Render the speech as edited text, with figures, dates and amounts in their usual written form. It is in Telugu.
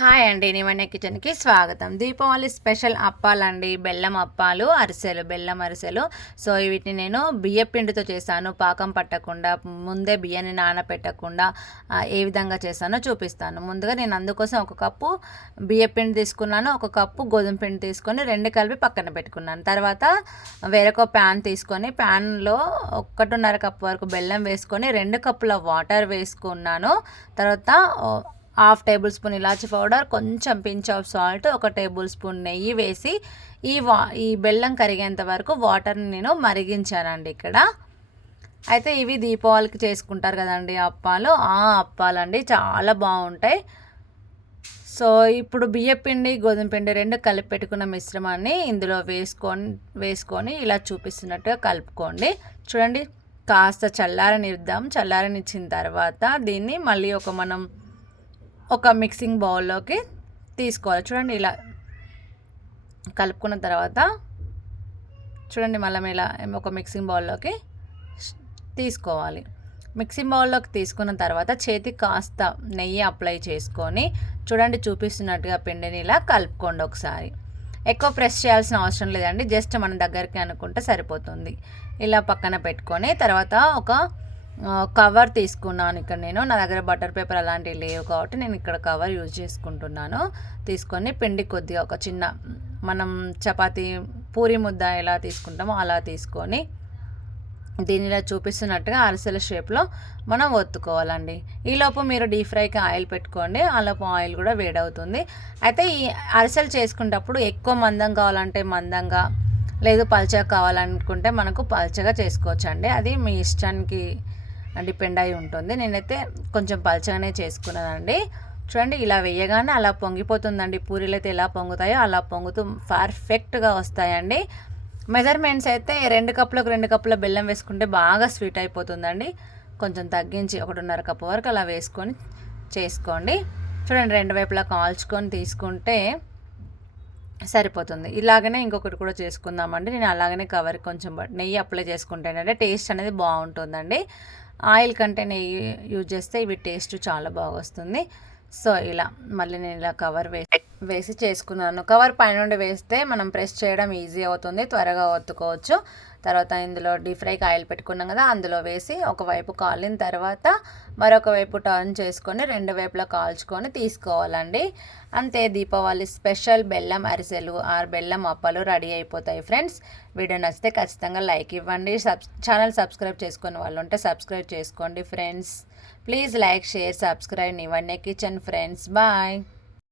హాయ్ అండి, నివన్య కిచెన్కి స్వాగతం. దీపావళి స్పెషల్ అప్పాలండి, బెల్లం అప్పాలు, అరిసెలు, బెల్లం అరిసెలు. సో వీటిని నేను బియ్య పిండితో చేశాను, పాకం పట్టకుండా, ముందే బియ్యాన్ని నానపెట్టకుండా ఏ విధంగా చేశానో చూపిస్తాను. ముందుగా నేను అందుకోసం ఒక కప్పు బియ్య పిండి తీసుకున్నాను, ఒక కప్పు గోధుమ పిండి తీసుకొని రెండు కలిపి పక్కన పెట్టుకున్నాను. తర్వాత వేరొక ప్యాన్ తీసుకొని ప్యాన్లో 1.5 కప్పు వరకు బెల్లం వేసుకొని 2 కప్పుల వాటర్ వేసుకున్నాను. తర్వాత హాఫ్ టేబుల్ స్పూన్ ఇలాచి పౌడర్, కొంచెం pinch of salt, 1 table spoon నెయ్యి వేసి ఈ బెల్లం కరిగేంత వరకు వాటర్ని నేను మరిగించానండి ఇక్కడ. అయితే ఇవి దీపావళికి చేసుకుంటారు కదండి అప్పాలు, ఆ అప్పాలండి, చాలా బాగుంటాయి. సో ఇప్పుడు బియ్యపిండి గోధుమ పిండి రెండు కలిపి పెట్టుకున్న మిశ్రమాన్ని ఇందులో వేసుకొని ఇలా చూపిస్తున్నట్టుగా కలుపుకోండి. చూడండి, కాస్త చల్లారనిద్దాం. చల్లారనిచ్చిన తర్వాత దీన్ని మళ్ళీ ఒక మిక్సింగ్ బౌల్లోకి తీసుకోవాలి. చూడండి, ఇలా కలుపుకున్న తర్వాత చూడండి మళ్ళీ ఇలా ఒక మిక్సింగ్ బౌల్లోకి తీసుకోవాలి. మిక్సింగ్ బౌల్లోకి తీసుకున్న తర్వాత చేతికి కాస్త నెయ్యి అప్లై చేసుకొని చూడండి, చూపిస్తున్నట్టుగా పిండిని ఇలా కలుపుకోండి. ఒకసారి ఎక్కువ ప్రెస్ చేయాల్సిన అవసరం లేదండి, జస్ట్ మన దగ్గరికి అనుకుంటే సరిపోతుంది. ఇలా పక్కన పెట్టుకొని తర్వాత ఒక కవర్ తీసుకున్నాను. ఇక్కడ నా దగ్గర బటర్ పేపర్ అలాంటివి లేవు కాబట్టి నేను ఇక్కడ కవర్ యూజ్ చేసుకుంటున్నాను. తీసుకొని పిండి కొద్దిగా ఒక చిన్న మనం చపాతీ పూరి ముద్ద ఎలా తీసుకుంటామో అలా తీసుకొని దీనిలో చూపిస్తున్నట్టుగా అరిసెల షేప్లో మనం ఒత్తుకోవాలండి. ఈలోపు మీరు డీప్ ఫ్రైకి ఆయిల్ పెట్టుకోండి, ఆలోపు ఆయిల్ కూడా వేడవుతుంది. అయితే ఈ అరిసెలు చేసుకునేటప్పుడు ఎక్కువ మందం కావాలంటే మందంగా, లేదు పల్చగా కావాలనుకుంటే మనకు పల్చగా చేసుకోవచ్చు అండి, అది మీ ఇష్టానికి డిపెండ్ అయి ఉంటుంది. నేనైతే కొంచెం పల్చగానే చేసుకున్నానండి. చూడండి, ఇలా వేయగానే అలా పొంగిపోతుందండి. పూరీలు అయితే ఎలా పొంగుతాయో అలా పొంగుతూ పర్ఫెక్ట్గా వస్తాయండి. మెజర్మెంట్స్ అయితే 2 కప్పులకు 2 కప్పుల బెల్లం వేసుకుంటే బాగా స్వీట్ అయిపోతుందండి. కొంచెం తగ్గించి 1.5 కప్పు వరకు అలా వేసుకొని చేసుకోండి. చూడండి, 2 వైపులా కాల్చుకొని తీసుకుంటే సరిపోతుంది. ఇలాగనే ఇంకొకటి కూడా చేసుకుందామండి. నేను అలాగనే కవర్ కొంచెం నెయ్యి అప్లై చేసుకుంటేనంటే టేస్ట్ అనేది బాగుంటుందండి. ఆయిల్ కంటే నెయ్యి యూజ్ చేస్తే ఇవి టేస్ట్ చాలా బాగా వస్తుంది. సో ఇలా మళ్ళీ నేను ఇలా కవర్ వేసి చేసుకున్నాను. కవర్ పైనుండి వేస్తే మనం ప్రెస్ చేయడం ఈజీ అవుతుంది, త్వరగా ఒత్తుకోవచ్చు. తర్వాత ఇందులో డీప్ ఫ్రైకి ఆయిల్ పెట్టుకున్నాం కదా, అందులో వేసి ఒకవైపు కాలిన తర్వాత మరొక వైపు టర్న్ చేసుకొని 2 వైపులా కాల్చుకొని తీసుకోవాలండి. అంతే, దీపావళి స్పెషల్ బెల్లం అరిసెలు ఆర్ బెల్లం అప్పాలు రెడీ అయిపోతాయి ఫ్రెండ్స్. వీడియో నచ్చితే ఖచ్చితంగా లైక్ ఇవ్వండి. ఛానల్ సబ్స్క్రైబ్ చేసుకునే వాళ్ళు ఉంటే సబ్స్క్రైబ్ చేసుకోండి friends. Please like, share, subscribe Nivanya kitchen friends. Bye.